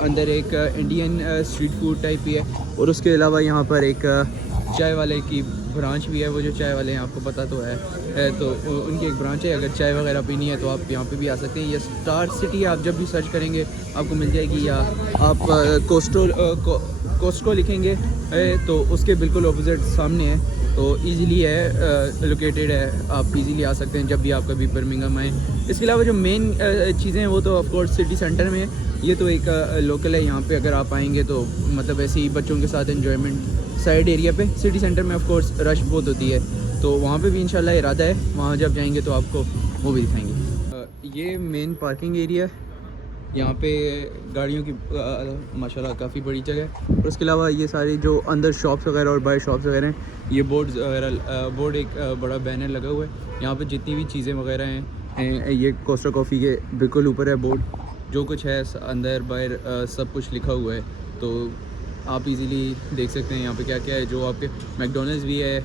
अंदर एक इंडियन स्ट्रीट फूड टाइप भी है। और उसके अलावा यहाँ पर एक चाय वाले की ब्रांच भी है। वो जो चाय वाले हैं आपको पता तो है, तो उनकी एक ब्रांच है। अगर चाय वगैरह पीनी है तो आप यहाँ पे भी आ सकते हैं। ये स्टार सिटी आप जब भी सर्च करेंगे आपको मिल जाएगी, या आप कोस्टको लिखेंगे तो उसके बिल्कुल ऑपोजिट सामने है, तो इजीली है, लोकेटेड है, आप इजीली आ सकते हैं जब भी आप कभी बर्मिंघम आएँ। इसके अलावा जो मेन चीज़ें हैं वो तो ऑफ कोर्स सिटी सेंटर में है, ये तो एक लोकल है। यहाँ पे अगर आप आएंगे तो मतलब ऐसे ही बच्चों के साथ एंजॉयमेंट साइड एरिया पे। सिटी सेंटर में ऑफ कोर्स रश बहुत होती है, तो वहाँ पे भी इंशाल्लाह इरादा है, वहाँ जब जाएंगे तो आपको वो भी दिखाएंगे। ये मेन पार्किंग एरिया है, यहाँ पे गाड़ियों की माशाल्लाह काफ़ी बड़ी जगह है। और उसके अलावा ये सारी जो अंदर शॉप्स वगैरह और बाहर शॉप्स वगैरह हैं, ये बोर्ड एक बड़ा बैनर लगा हुआ है। यहाँ पे जितनी भी चीज़ें वगैरह हैं, ये कोस्टा कॉफ़ी के बिल्कुल ऊपर है बोर्ड, जो कुछ है अंदर बाहर सब कुछ लिखा हुआ है, तो आप इजीली देख सकते हैं यहाँ पे क्या क्या है। जो आपके मैकडोनल्ड्स भी है,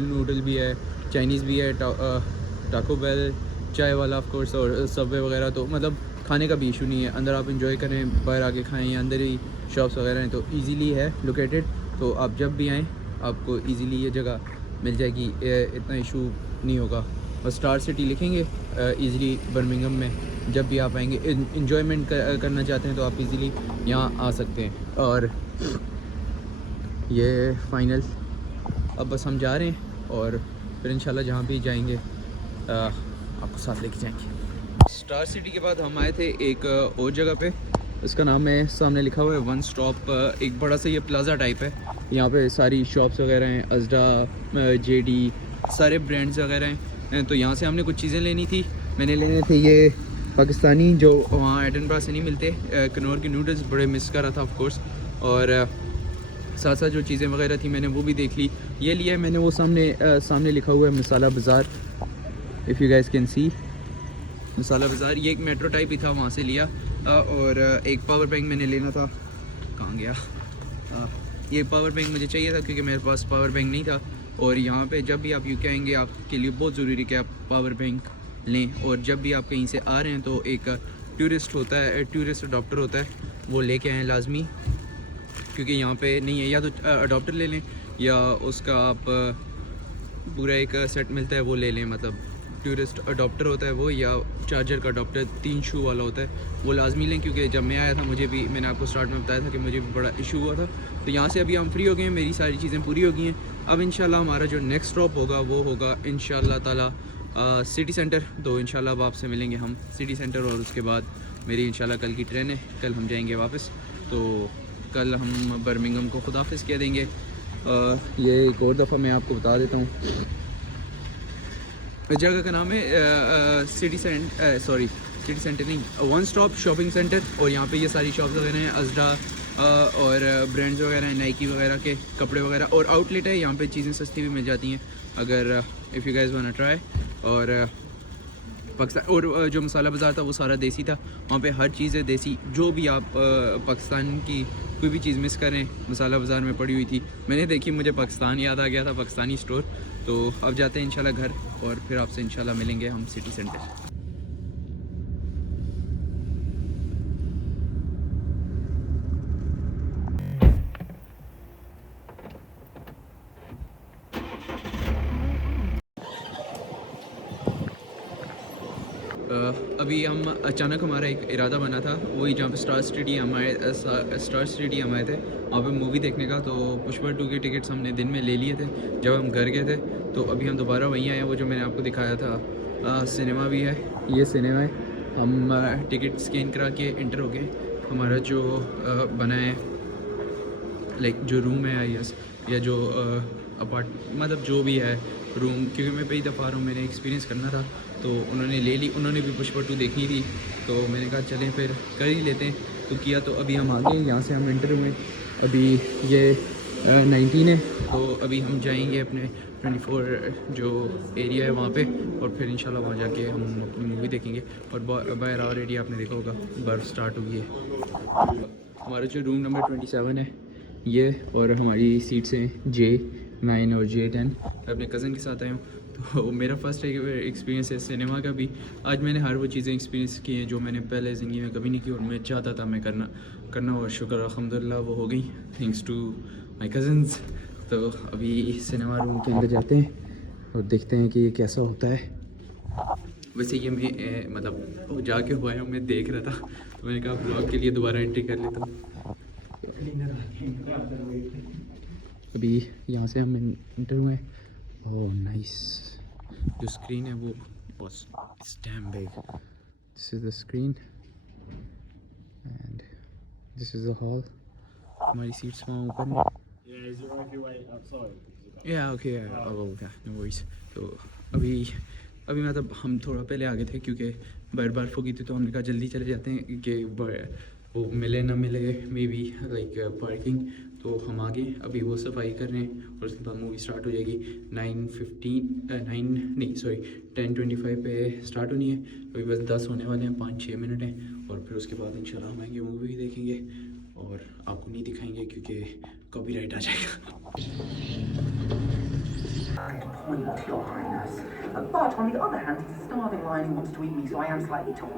नूडल भी है, चाइनीज़ भी है, टाको बेल, चाय वाला ऑफ कोर्स, और सबवे वगैरह। तो मतलब खाने का भी इशू नहीं है, अंदर आप इंजॉय करें, बाहर आके खाएं, या अंदर ही शॉप्स वगैरह हैं, तो इजीली है लोकेटेड। तो आप जब भी आएँ आपको इजीली ये जगह मिल जाएगी, इतना इशू नहीं होगा। बस स्टार सिटी लिखेंगे इजीली बर्मिंघम में, जब भी आप आएंगे इंजॉयमेंट करना चाहते हैं तो आप इजीली यहाँ आ सकते हैं। और ये फाइनल अब बस हम जा रहे हैं, और फिर इंशाल्लाह जहाँ भी जाएंगे आपको साथ लेके जाएंगे। स्टार सिटी के बाद हम आए थे एक और जगह पे, इसका नाम है सामने लिखा हुआ है वन स्टॉप। एक बड़ा सा ये प्लाज़ा टाइप है, यहाँ पे सारी शॉप्स वगैरह हैं, अजडा, JD, सारे ब्रांड्स वगैरह हैं। तो यहाँ से हमने कुछ चीज़ें लेनी थी। मैंने लेने थे ये पाकिस्तानी, जो वहाँ एडिनबरा से नहीं मिलते, कनौर के नूडल्स बड़े मिस कर रहा था ऑफ कोर्स। और साथ साथ जो चीज़ें वगैरह थी मैंने वो भी देख ली। ये लिया है मैंने, वो सामने लिखा हुआ है Masala Bazaar, if you guys can see, Masala Bazaar. ये एक मेट्रो टाइप ही था, वहाँ से लिया। और एक पावर बैंक मैंने लेना था, कहाँ गया, ये पावर बैंक मुझे चाहिए था क्योंकि मेरे पास पावर बैंक नहीं था। और यहाँ पे जब भी आप UK आएंगे आपके लिए बहुत ज़रूरी है कि आप पावर बैंक लें। और जब भी आप कहीं से आ रहे हैं तो एक टूरिस्ट अडॉप्टर होता है, वो लेके आएँ लाजमी, क्योंकि यहाँ पे नहीं है। या तो अडॉप्टर ले लें, या उसका आप पूरा एक सेट मिलता है वो ले लें, मतलब टूरिस्ट अडॉप्टर होता है वो, या चार्जर का अडॉप्टर 3 शू वाला होता है, वो लाजमी लें। क्योंकि जब मैं आया था मैंने आपको स्टार्ट में बताया था कि मुझे भी बड़ा इशू हुआ था। तो यहाँ से अभी हम फ्री हो गए हैं, मेरी सारी चीज़ें पूरी हो गई हैं। अब इंशाल्लाह हमारा जो नेक्स्ट स्टॉप होगा वो होगा इंशाल्लाह ताला सिटी सेंटर। तो इंशाल्लाह अब आपसे मिलेंगे हम सिटी सेंटर, और उसके बाद मेरी इंशाल्लाह कल की ट्रेन है, कल हम जाएंगे वापस। तो कल हम बर्मिंघम को खुदाफिज़ कह देंगे। ये एक और दफ़ा मैं आपको बता देता हूँ, इस जगह का नाम है सिटी सेंटर नहीं, वन स्टॉप शॉपिंग सेंटर। और यहाँ पे ये सारी शॉप्स वगैरह हैं, अजरा और ब्रांड्स वगैरह हैं, नाइकी वगैरह के कपड़े वगैरह, और आउटलेट है। यहाँ पे चीज़ें सस्ती भी मिल जाती हैं अगर if you guys want to try. और पाकिस्तान और जो मसाला बाज़ार था वो सारा देसी था, वहाँ पे हर चीज़ है देसी। जो भी आप पाकिस्तान की कोई भी चीज़ मिस करें मसाला बाज़ार में पड़ी हुई थी, मैंने देखी, मुझे पाकिस्तान याद आ गया था, पाकिस्तानी स्टोर। तो अब जाते हैं इंशाल्लाह घर, और फिर आपसे इंशाल्लाह मिलेंगे हम सिटी सेंटर। अभी हम अचानक हमारा एक इरादा बना था, वही जहाँ पे स्टार स्टेडियम आए थे वहाँ पे मूवी देखने का। तो पुष्पा 2 के टिकट्स हमने दिन में ले लिए थे जब हम घर गए थे। तो अभी हम दोबारा वहीं आए हैं, वो जो मैंने आपको दिखाया था सिनेमा भी है, ये सिनेमा है। हम टिकट स्कैन करा के इंटर हो गए। हमारा जो बना है लाइक जो रूम है या जो अपार्ट मतलब जो भी है रूम, क्योंकि मैं पहली दफ़ा आ रहा हूँ, मैंने एक्सपीरियंस करना था, तो उन्होंने ले ली। उन्होंने भी पुष्पा 2 देखनी थी, तो मैंने कहा चलें फिर कर ही लेते हैं, तो किया। तो अभी हम आ गए, यहाँ से हम इंटर हुए। अभी ये 19 है, तो अभी हम जाएंगे अपने 24 जो एरिया है वहाँ पे, और फिर इंशाल्लाह वहाँ जाके हम अपनी मूवी देखेंगे। और बाहर ऑलरेडी आपने देखा होगा बर्फ़ स्टार्ट हो गई है। हमारा जो रूम नंबर 27 है ये, और हमारी सीट्स हैं J9 और J10। मैं अपने कज़न के साथ आया हूँ, तो मेरा फर्स्ट एक्सपीरियंस है सिनेमा का भी। आज मैंने हर वो चीज़ें एक्सपीरियंस की हैं जो मैंने पहले ज़िंदगी में कभी नहीं की, और मैं चाहता था मैं करना और शुक्र अल्हम्दुलिल्लाह वो हो गई, थैंक्स टू माय कज़न्स। तो अभी सिनेमा रूम के अंदर जाते हैं और देखते हैं कि ये कैसा होता है। वैसे ये मैं मतलब जाके हुआ है, मैं देख रहा था, तो मैंने कहा ब्लॉग के लिए दोबारा एंट्री कर लेता हूँ। अभी यहाँ से हम इंटर हुए। ओह नाइस, जो स्क्रीन है वो बस it's damn big. This is the screen and this is the hall. हमारी सीट्स वहाँ ऊपर हैं। या ओके, नो वरीज। तो अभी मतलब हम थोड़ा पहले आ गए थे, क्योंकि बर्फ़ हो गई थी, तो हमने कहा जल्दी चले जाते हैं कि वो मिले ना मिले मे बी लाइक पार्किंग। तो हम आगे अभी वो सफाई कर रहे हैं, और उसके बाद मूवी स्टार्ट हो जाएगी। 10:25 पे स्टार्ट होनी है। अभी बस 10 होने वाले हैं, 5-6 मिनट हैं, और फिर उसके बाद इंशाल्लाह हम आएंगे मूवी देखेंगे, और आपको नहीं दिखाएंगे क्योंकि कॉपीराइट आ जाएगा। Point, Your Highness. But on the other hand, he's a starving lion who wants to eat me, so I am slightly torn.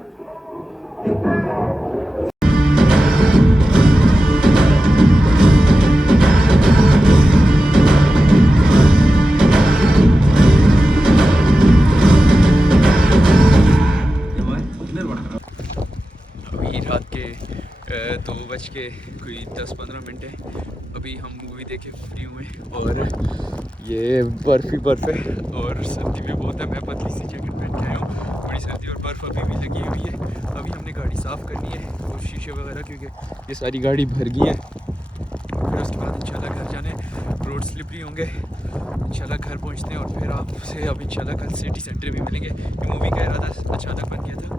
अभी रात के 2:10-15 है। अभी हम मूवी देखे फ्री हुए, और ये बर्फ़ ही बर्फ़ है, और सर्दी भी बहुत है। मैं पतली सी जैकेट पहन के आया हूँ, बड़ी सर्दी, और बर्फ़ अभी भी लगी हुई है। अभी हमने गाड़ी साफ़ करनी है, और शीशे वगैरह, क्योंकि ये सारी गाड़ी भर गई है। फिर उसके बाद इंशाल्लाह घर जाने, रोड स्लिपरी होंगे, इंशाल्लाह घर पहुँचते हैं, और फिर आपसे अब इंशाल्लाह कल सिटी सेंटर भी मिलेंगे। ये मूवी का इरादा अचानक बन गया था।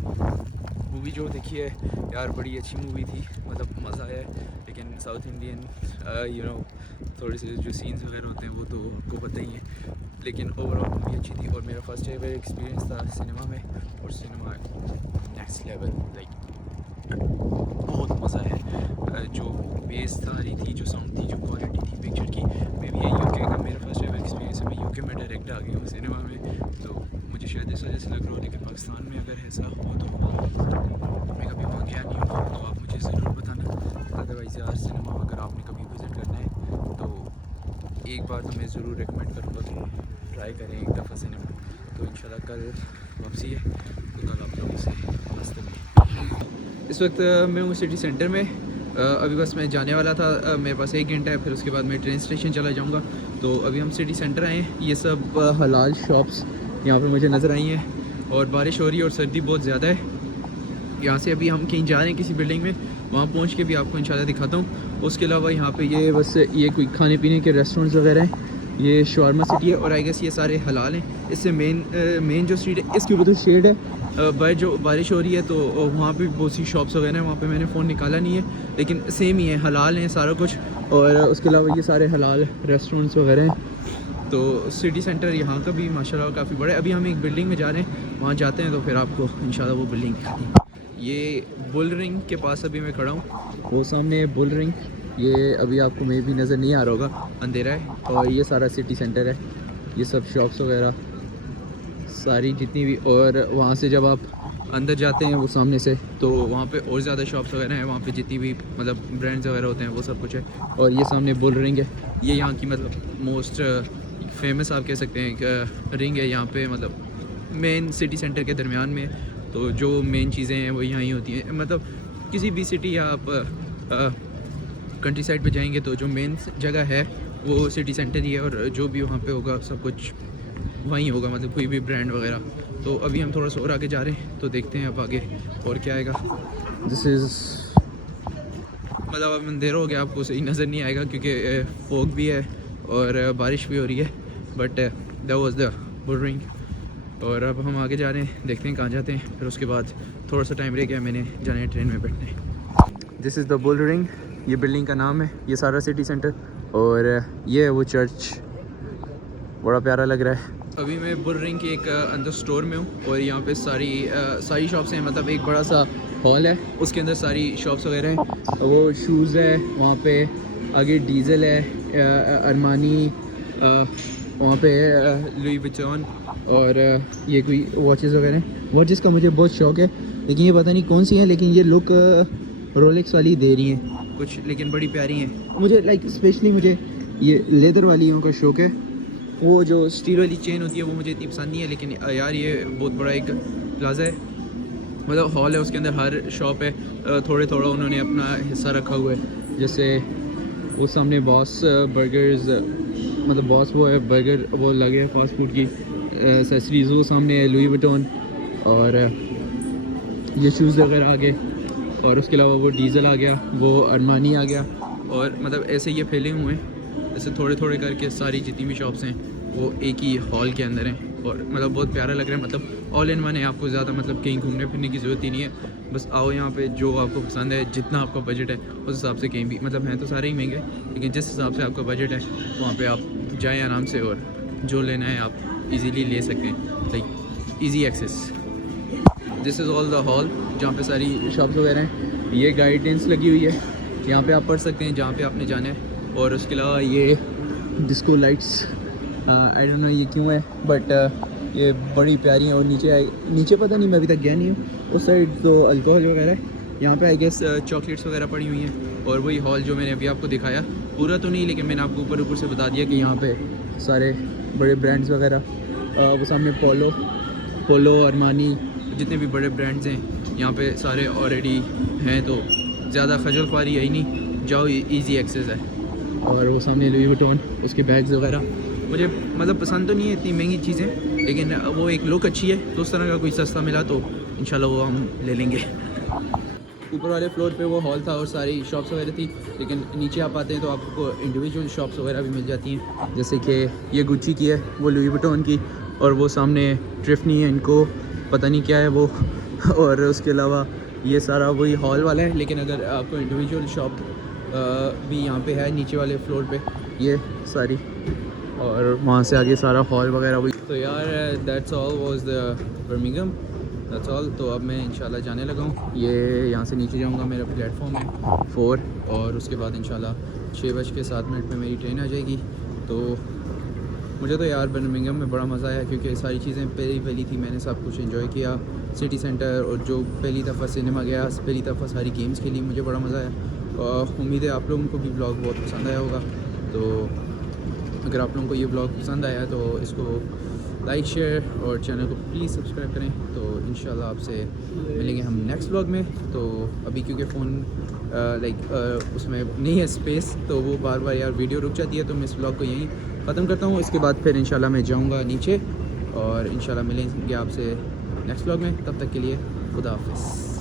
मूवी जो देखी है यार, बड़ी अच्छी मूवी थी, मतलब मज़ा आया है। लेकिन साउथ इंडियन थोड़े से जो सीन्स वगैरह होते हैं वो तो आपको पता ही है, लेकिन ओवरऑल मूवी अच्छी थी। और मेरा फर्स्ट एवर एक्सपीरियंस था सिनेमा में, और सिनेमा नेक्स्ट लेवल, लाइक बहुत मज़ा है। जो बेस था रही थी, जो साउंड थी, जो क्वालिटी थी पिक्चर की। मैं भी यूके का मेरा फर्स्ट एवर एक्सपीरियंस है, मैं यूके में डायरेक्ट आ गया हूँ सिनेमा में, तो मुझे शायद इस वजह से लग रहा हो। लेकिन पाकिस्तान में अगर ऐसा हो तो मैं कभी वहाँ गया नहीं हूँ, तो आप मुझे ज़रूर बताना। अदरवाइज़ यार सिनेमा अगर आपने कभी विज़िट करना है तो एक बार तो मैं ज़रूर रिकमेंड करूँगा कि ट्राई करें एक दफ़ा सिनेमा। तो इंशाल्लाह कल वापसी है, तो कल आप लोगों से रास्ते में। इस वक्त मैं हूँ सिटी सेंटर में। अभी बस मैं जाने वाला था, मेरे पास 1 घंटा है, फिर उसके बाद मैं ट्रेन स्टेशन चला जाऊँगा। तो अभी हम सिटी सेंटर आए हैं। ये सब हलाल शॉप्स यहाँ पर मुझे नज़र आई हैं, और बारिश हो रही है और सर्दी बहुत ज़्यादा है। यहाँ से अभी हम कहीं जा रहे हैं किसी बिल्डिंग में, वहाँ पहुँच के भी आपको इंशाल्लाह दिखाता हूँ। उसके अलावा यहाँ पे ये बस ये कोई खाने पीने के रेस्टोरेंट्स वगैरह हैं, ये शवारमा सिटी है और आई गेस ये सारे हलाल हैं। इससे मेन जो स्ट्रीट है इसके ऊपर तो शेड है, पर जो बारिश हो रही है तो वहाँ पे बहुत सी शॉप्स वगैरह हैं, वहाँ पे मैंने फ़ोन निकाला नहीं है, लेकिन सेम ही है, हलाल हैं सारा कुछ। और उसके अलावा ये सारे हलाल रेस्टोरेंट्स वगैरह हैं। तो सिटी सेंटर यहाँ का भी माशाल्लाह काफ़ी बड़ा है। अभी हम एक बिल्डिंग में जा रहे हैं, वहाँ जाते हैं तो फिर आपको इंशाल्लाह वो बिल्डिंग दिखाती है। ये बुल रिंग के पास अभी मैं खड़ा हूँ, वो सामने बुल रिंग, ये अभी आपको मे भी नज़र नहीं आ रहा होगा, अंधेरा है। और ये सारा सिटी सेंटर है, ये सब शॉप्स वगैरह सारी जितनी भी। और वहाँ से जब आप अंदर जाते हैं वो सामने से, तो वहाँ पे और ज़्यादा शॉप्स वगैरह हैं, वहाँ पे जितनी भी मतलब ब्रांड्स वगैरह होते हैं वो सब कुछ है। और ये सामने बुल रिंग है, ये यहाँ की मतलब मोस्ट फेमस आप कह सकते हैं कि रिंग है यहाँ पे, मतलब मेन सिटी सेंटर के दरमियान में। तो जो मेन चीज़ें हैं वो यहाँ ही होती हैं, मतलब किसी भी सिटी या आप कंट्री साइड पे जाएंगे तो जो मेन जगह है वो सिटी सेंटर ही है, और जो भी वहाँ पे होगा सब कुछ वहीं होगा, मतलब कोई भी ब्रांड वगैरह। तो अभी हम थोड़ा सा और आगे जा रहे हैं, तो देखते हैं अब आगे और क्या आएगा। दिस इज़ मतलब अब अंधेरा हो गया, आपको सही नज़र नहीं आएगा क्योंकि फॉग भी है और बारिश भी हो रही है, but that was the bull ring. और अब हम आगे जा रहे हैं, देखते हैं कहाँ जाते हैं, फिर उसके बाद थोड़ा सा टाइम रह गया, मैंने जाना है ट्रेन में बैठने। This is the bull ring, ये बिल्डिंग का नाम है, ये सारा सिटी सेंटर। और ये है वो चर्च, बड़ा प्यारा लग रहा है। अभी मैं बुल रिंग के एक अंदर स्टोर में हूँ, और यहाँ पे सारी शॉप्स हैं, मतलब एक बड़ा सा हॉल है, उसके अंदर सारी शॉप्स वगैरह हैं। वो शूज़ है वहाँ पे, आगे डीज़ल है, अरमानी, वहाँ पे लुई विटॉन, और ये कोई वॉचेस वगैरह हैं। वॉचेस का मुझे बहुत शौक़ है, लेकिन ये पता नहीं कौन सी हैं, लेकिन ये लुक रोलेक्स वाली दे रही हैं कुछ, लेकिन बड़ी प्यारी हैं। मुझे स्पेशली मुझे ये लेदर वालियों का शौक़ है। वो जो स्टील वाली चेन होती है वो मुझे इतनी पसंद नहीं है, लेकिन यार ये बहुत बड़ा एक प्लाजा है, मतलब हॉल है, उसके अंदर हर शॉप है, थोड़ा उन्होंने अपना हिस्सा रखा हुआ है। जैसे वो सामने बॉस बर्गर्स, मतलब बॉस वो है बर्गर वो लगे है फास्ट फूड की एसेसरीज़, वो सामने है लुई विटॉन, और ये शूज़ वगैरह आ गए, और उसके अलावा वो डीज़ल आ गया, वो अरमानी आ गया, और मतलब ऐसे ये फैले हुए हैं, ऐसे थोड़े करके सारी जितनी भी शॉप्स हैं वो एक ही हॉल के अंदर हैं। और मतलब बहुत प्यारा लग रहा है, मतलब ऑल इन वन है, आपको ज़्यादा मतलब कहीं घूमने फिरने की ज़रूरत ही नहीं है, बस आओ यहाँ पे, जो आपको पसंद है, जितना आपका बजट है उस हिसाब से कहीं भी, मतलब हैं तो सारे ही महंगे, लेकिन जिस हिसाब से आपका बजट है वहाँ पे आप जाएँ आराम से, और जो लेना है आप इजीली ले सकते हैं, like easy access. This is all the hall जहाँ पे सारी शॉप्स वगैरह हैं। ये गाइडेंस लगी हुई है, यहाँ पे आप पढ़ सकते हैं जहाँ पे आपने जाना है। और उसके अलावा ये disco lights, I don't know ये क्यों है, बट ये बड़ी प्यारी हैं। और नीचे पता नहीं, मैं अभी तक गया नहीं हूँ, उस साइड तो अल्कोहल वगैरह है, यहाँ पे आई गेस चॉकलेट्स वगैरह पड़ी हुई हैं। और वही हॉल जो मैंने अभी आपको दिखाया, पूरा तो नहीं, लेकिन मैंने आपको ऊपर से बता दिया कि यहाँ पे सारे बड़े ब्रांड्स वगैरह, वो सामने पोलो अरमानी, जितने भी बड़े ब्रांड्स हैं यहाँ पे सारे ऑलरेडी हैं, तो ज़्यादा खजल ख्वारी है ही नहीं, जाओ इजी एक्सेस है। और वो सामने लुई विटॉन, उसके बैग्स वगैरह मुझे मतलब पसंद तो नहीं है इतनी महंगी चीज़ें, लेकिन वो एक लुक अच्छी है, तो उस तरह का कोई सस्ता मिला तो इंशाल्लाह वो हम ले लेंगे। ऊपर वाले फ्लोर पे वो हॉल था और सारी शॉप्स वगैरह थी, लेकिन नीचे आप आते हैं तो आपको इंडिविजुअल शॉप्स वगैरह भी मिल जाती हैं, जैसे कि ये गुच्ची की है, वो लुई विटॉन की, और वो सामने ट्रिफनी है, इनको पता नहीं क्या है वो और उसके अलावा ये सारा वही हॉल वाला है, लेकिन अगर आपको इंडिविजुअल शॉप भी यहाँ पे है नीचे वाले फ्लोर पे, ये सारी, और वहाँ से आगे सारा हॉल वगैरह वही। तो यार that's all was the Birmingham, that's all. तो अब मैं इंशाल्लाह जाने लगा हूँ, ये यहाँ से नीचे जाऊँगा, मेरा प्लेटफॉर्म है 4, और उसके बाद इंशाल्लाह 6:07 में मेरी ट्रेन आ जाएगी। तो मुझे तो यार बर्मिंघम में बड़ा मज़ा आया, क्योंकि सारी चीज़ें पहली थी, मैंने सब कुछ एंजॉय किया, सिटी सेंटर, और जो पहली दफ़ा सिनेमा गया, पहली दफ़ा सारी गेम्स खेली, मुझे बड़ा मज़ा आया। उम्मीद है आप लोगों को भी ब्लॉग बहुत पसंद आया होगा। तो अगर आप लोगों को ये ब्लॉग पसंद आया तो इसको लाइक शेयर और चैनल को प्लीज़ सब्सक्राइब करें। तो इंशाल्लाह आपसे मिलेंगे हम नेक्स्ट ब्लॉग में। तो अभी क्योंकि फ़ोन उसमें नहीं है स्पेस, तो वो बार यार वीडियो रुक जाती है, तो मैं इस ब्लॉग को यहीं ख़त्म करता हूँ। इसके बाद फिर इंशाल्लाह मैं जाऊँगा नीचे, और इंशाल्लाह मिलेंगे आपसे नेक्स्ट ब्लॉग में। तब तक के लिए खुदा हाफ़िज़।